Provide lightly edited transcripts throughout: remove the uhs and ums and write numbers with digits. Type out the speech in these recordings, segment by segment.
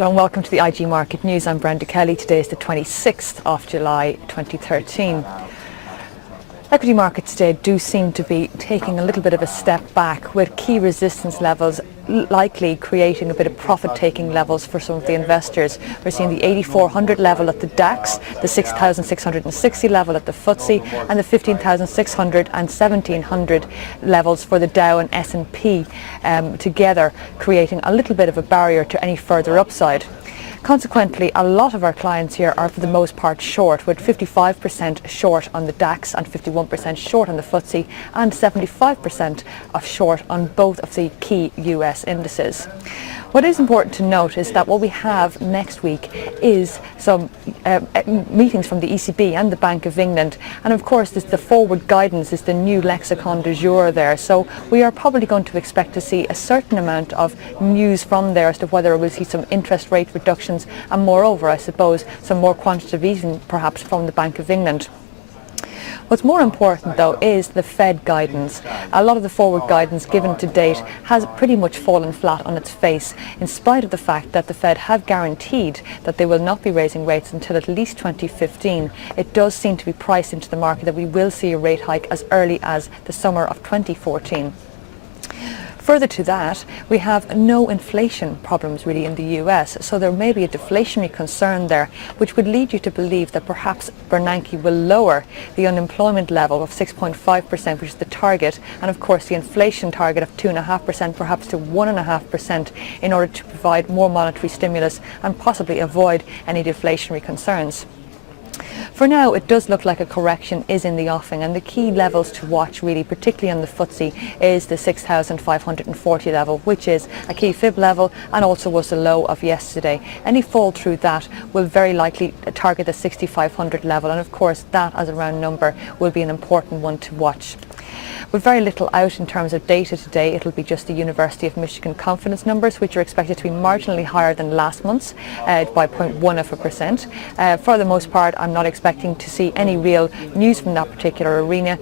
Hello and welcome to the IG Market News. I'm Brenda Kelly. Today is the 26th of July 2013. Equity markets today do seem to be taking a little bit of a step back, with key resistance levels likely creating a bit of profit-taking levels for some of the investors. We're seeing the 8,400 level at the DAX, the 6,660 level at the FTSE, and the 15,600 and 1,700 levels for the Dow and S&P together, creating a little bit of a barrier to any further upside. Consequently, a lot of our clients here are for the most part short, with 55% short on the DAX and 51% short on the FTSE and 75% of short on both of the key US indices. What is important to note is that what we have next week is some meetings from the ECB and the Bank of England, and of course the forward guidance is the new lexicon du jour there, so we are probably going to expect to see a certain amount of news from there as to whether we'll see some interest rate reductions and moreover, I suppose, some more quantitative easing perhaps from the Bank of England. What's more important though is the Fed guidance. A lot of the forward guidance given to date has pretty much fallen flat on its face, in spite of the fact that the Fed have guaranteed that they will not be raising rates until at least 2015. It does seem to be priced into the market that we will see a rate hike as early as the summer of 2014. Further to that, we have no inflation problems really in the US, so there may be a deflationary concern there, which would lead you to believe that perhaps Bernanke will lower the unemployment level of 6.5%, which is the target, and of course the inflation target of 2.5%, perhaps to 1.5%, in order to provide more monetary stimulus and possibly avoid any deflationary concerns. For now, it does look like a correction is in the offing, and the key levels to watch really, particularly on the FTSE, is the 6,540 level, which is a key fib level and also was the low of yesterday. Any fall through that will very likely target the 6,500 level, and of course that as a round number will be an important one to watch. With very little out in terms of data today, it'll be just the University of Michigan confidence numbers, which are expected to be marginally higher than last month's by 0.1%. For the most part, I'm not expecting to see any real news from that particular arena.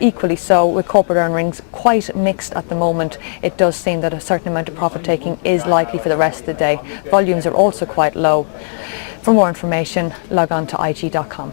Equally so, with corporate earnings quite mixed at the moment, it does seem that a certain amount of profit taking is likely for the rest of the day. Volumes are also quite low. For more information, log on to IG.com.